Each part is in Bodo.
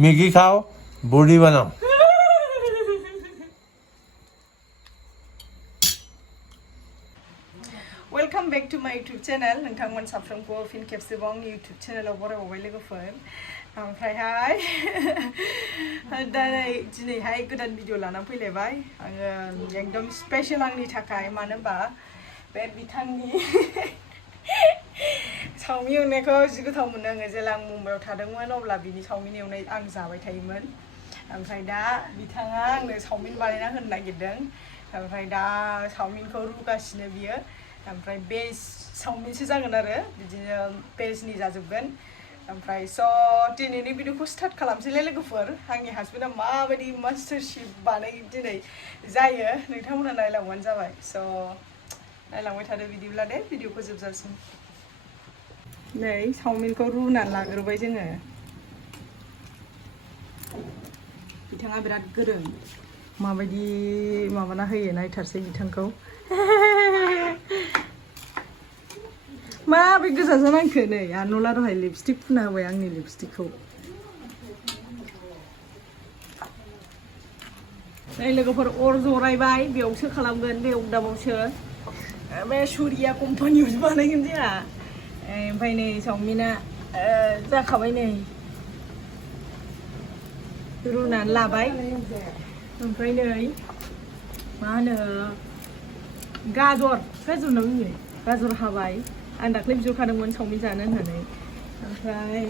मैगी खाओ बॉडी बनाओ Welcome back to my YouTube channel. नोंथांमोन साफ्रोमखौ फिन खेबसेबाव आंनि YouTube चेनेलाव बरायबावबाय लोगोफोर ओमफ्रायहाय दा दिनैहाय गोदान भिडिअ लानानै फैलायबाय आङो एकदम स्पेशल आंनि थाखाय मानो होनबा बे बिथांनि सावमिन एवनायखौ जि गोथाव मोनो आङो जेला आं मुम्बाइआव थादोंमोन अब्ला बिनि सावमिन एवनाय आं जाबाय थायोमोन ओमफ्राय दा बिथाङा आंनो सावमिन बानायना होनो नागिरदों ओमफ्राय दा सावमिनखौ रुगासिनो बियो ओमफ्राय बेज सावमिनसो जागोन आरो बिदिनो बेजनि जाजोबगोन ओमफ्राय स' दिनैनि भिडिअखौ स्टार्ट खालामसैलाय लोगोफोर आंनि हासबेन्डआ माबायदि मास्टार शेफ बानाय दिनै जायो नोंथांमोना नायलांबानो जाबाय स' नायलांबाय थादो बिदिब्ला दे भिडिअखौ जोबजासिम नै सावमिनखौ रुनानै लाग्रोबाय जोङो बिथाङा बिराद गोरों माबायदि माबाना होयो नायथारसै बिथांखौ माबे गोजाजों नांखो नै आनला दहाय लिपस्टिक फुना होबाय आंनि लिपस्टिकखौ नै लोगोफोर अर जरायबाय बेयावसो खालामगोन बे अगदाबावसो बे सुरिया कम्पानियावसो बानायगोन जोंहा ओमफ्राय नै सावमिना जाखाबाय नै रुनानै लाबाय ओमफ्राय नै मा होनो गाजरना बुङो गाजर हाबाय आं दाख्लै बिहरखादोंमोन सावमिन जानो होननानै ओमफ्राय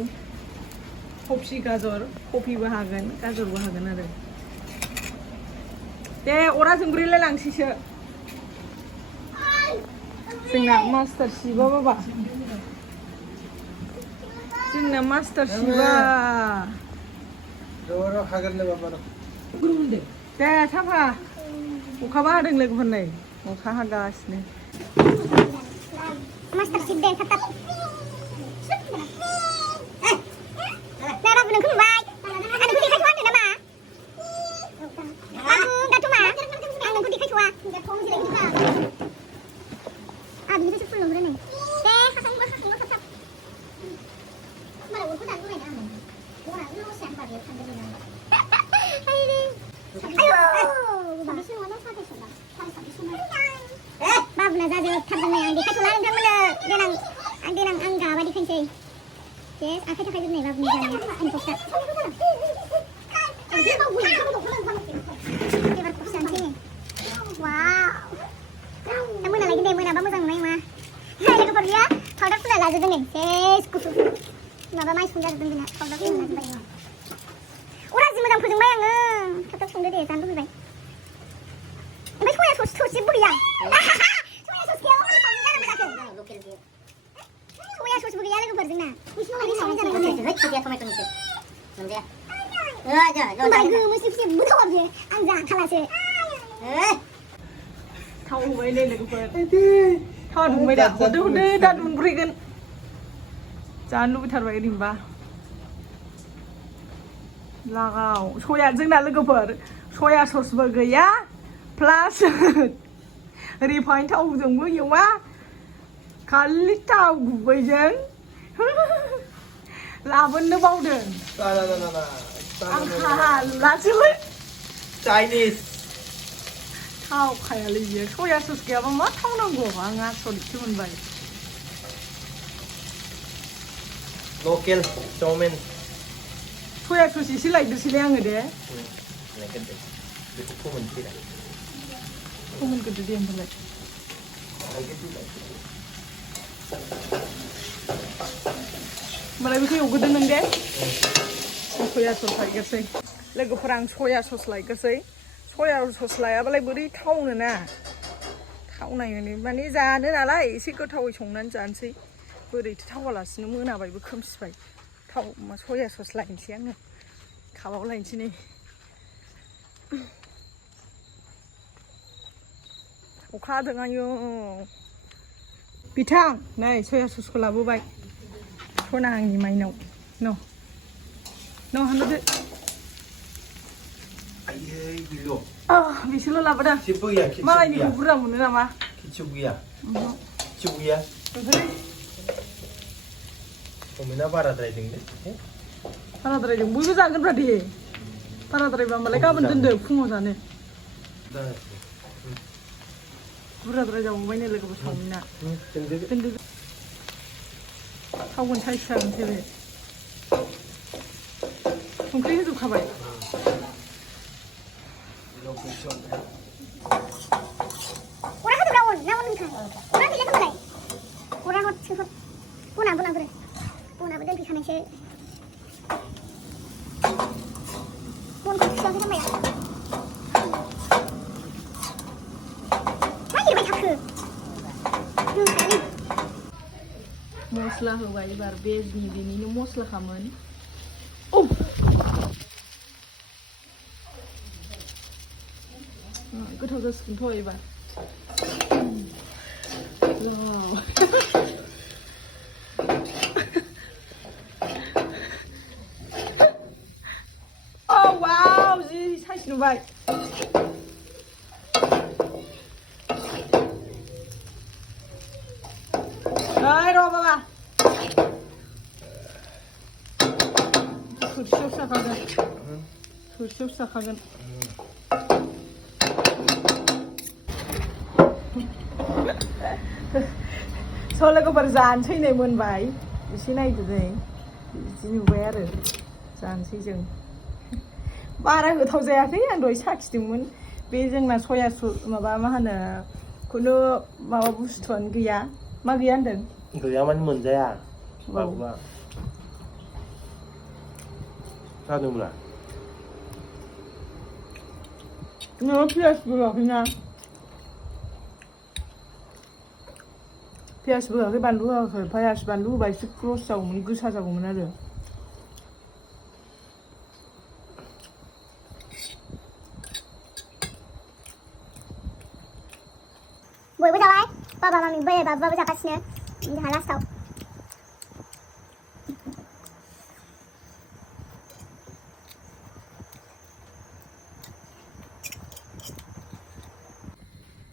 कफिबो हागोन गाजरबो हागोन आरो दे अरा जोंब्रैलाय लांसैसो जोंना मास्टार शेफा बाबा जोंना मास्टार शेफा दे साफा अखाबा हादों लोगोफोर नै अखा हागासिनो Master Chef deh tetap. Darah bener kembali. Ada kuti kai tuan nama. Dah cuma. Ada kuti kai tuan. Dia pun sih lagi juga. Bisa cepat loh bener nih. Deh, kasang tetap. Mana urut dan urut nih. Orang lu siapa dia kan dia. Ayo. Habis ini mana sampai sana. Sampai sana. Bab nazar dia kadang ni andi kacau lain kamu le, dia nang angga badi kancing. Yes, aku cakap itu ni bab nazar ni, ini pusat. Dia bawa buat kamu tu pulang kamu. Dia berpusat ni. Wow. Kamu nak lagi deh, mana bapa sang main mah. Hei, lagi pergi ya. Powder pula lazat ni. Yes, kusu. Bapa mai sungguh lazat ni. Powder pula lazat ni. Orang sih macam pujung bayang tetap sungguh deh, santu ni. Tapi kau yang sos Buri ya. Soya sos Buri ya lagu berzina. Ini sama jangan ni. Dia tomato ni. Namanya. Aja. Bagus, mesti sih butuh apa je. Anda kalah je. Tahu boleh lagu ber. Tahu dulu dah. Udah dah berikan. Jangan lupa taruh ini bah. Lagau. Soya jangan lagu ber. Soya sos burger ya. Plus. Refined tahu jangan yang wah. Kali tahu gue jeng, lawan tu bau deh. Nah. Laju. Chinese. Tahu kaya lagi. Soya sos kaya apa mat tahu nanggo. Angah solid cuman baik. Local Saomin. Soya sos isi lagi tu sini angah deh. Lagi deh. Itu kuman tidak. Kuman kedua dia yang balik. Malah begitu ugut dengan deh. Soya sos lagi kersai. Lagu perang soya sos lagi kersai. Soya sos lagi apa lagi beri tahu nana. Tahu nai ni. Mana jangan nala. Isi kau tahu cungnan jangan sih. Beri tahu lah sini mana bayi bukan sih. Tahu mas soya sos lain siang. Kalau lain sini. Oka dengan yo. Bitang, nay soya sos ko labo bay. Kona ang ni mainau. No. No, ano de? Ayy, bilo. Ah, bisilo labo dah. Cipuya. Mana ini kubura muna nama? Cipuya. Cipuya. Betul. Kau mana barat riding deh? बाराद्रायजों बयबो जागोनब्रा दे बाराद्रायबा होमबालाय गाबोन दोनदो फुङाव जानो बुरजाद्राय जाबावबायनो लोगोफोर सावमिना दोनदो थावगोन साइज जागोनसै बे संख्रि होजोबखाबाय मस्ला होबाय एबार बेजनि बेनिनो मस्लाखामोन गोथाव जासिगोनथ' एबार वाव जि साइज नुबाय ओइ र' बाबा थोरसियावसो जाखागोन स' लोगोफोर जानोसै नै मोनबाय एसे नायदो नै बिदि नुबाय आरो जानोसै जों बारा गोथाव जायाखै आं दहाय साखिदोंमोन बे जोंना सया माबा मा होनो खुनु माबा बुस्थुआनो गैया मा गैया होनदों गैया माने मोनजाया बाबुआ जादोंब्रा नोङो पियासबो होआखैना पियासबो होआखै बानलु होआखै पियास बानलु होबा एसे क्रस जागौमोन गोसा जागौमोन आरो बयबो जाबाय बाबा मामि बोराय बाबुआबो जागासिनो जोंहा लास्टाव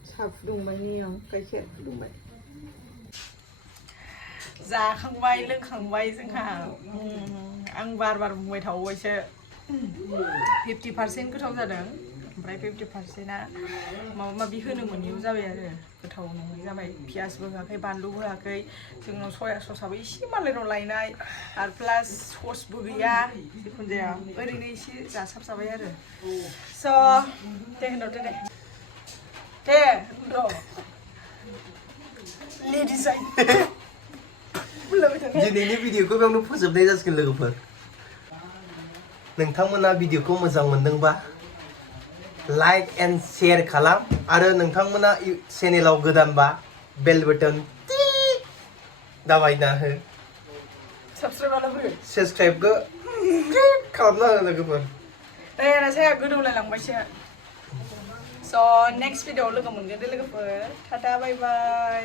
साहा फुदुंबाय नै आं गाइखेर फुदुंबाय जाखांबाय लोंखांबाय जोंहा आं बार बुंबाय थाबावबायसो 50% गोथाव जादों ओमफ्राय 50%आ माबा माबि होनो मोनियाव जाबाय आरो गोथाव नङै जाबाय पियासबो होआखै बानलुबो होआखै जोंनाव सया ससआबो एसे मालायनाव लायनाय आरो प्लास ससबो गैया जिखुनु जाया ओरैनो एसे जासाबजाबाय आरो स' दे होनहरदो दे र' लेडिस दिनैनि भिडिअखौ बेयावनो फोजोबनाय जासिगोन लोगोफोर नोंथांमोना भिडिअखौ मोजां मोनदोंबा लाइक एन्ड शेयार खालाम आरो नोंथांमोना चेनेलाव गोदानबा बेल बटन दाबायना हो साबस्क्राइबखौ खालामना हो लोगोफोर दायाना साया गोदौलायलांबायसो स' नेक्स्ट भिडिअआव लोगो मोनगोन दे लोगोफोर टाटा बाय बाय